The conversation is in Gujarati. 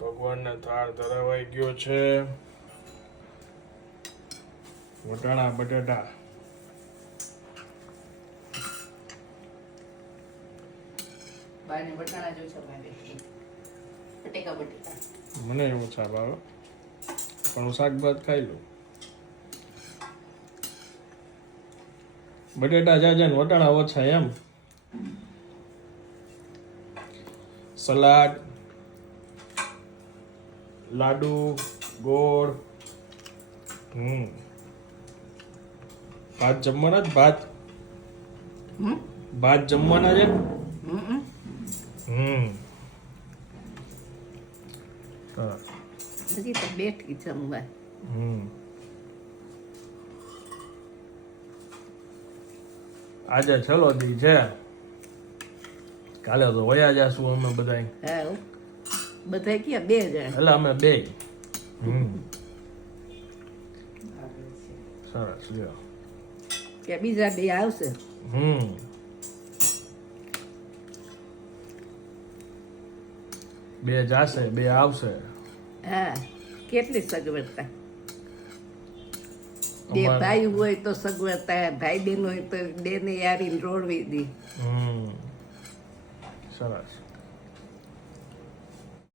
ભગવાનને થાળ ધરાવાઈ ગયો છે. વટાણા બટેટા બાને વટાણા જો છે મારે બટેકા મને ઓછા ભાવે પણ હું શાકભાત ખાઈ લઉં. બટેટા જાજા ને વટાણા ઓછા એમ. સલાડ, લાડુ, ગોળ. ભાત જમવાના જ ભાત જમવાના છે. હજી તો બેઠી જમવા. આજે છેલ્લો દી છે. કાલે તો વયા જાશું અમે બધા. હા બધા ક્યાં બે જણ એટલે અમે બે. સરસ લ્યો. કે બીજા બે આવશે. બે જાશે બે આવશે. હા કેટલી સગવડતા. બે ભાઈ હોય તો સગવડતા, ભાઈ બહેન હોય તો બેને યારીને રોડવી દી. સરસ.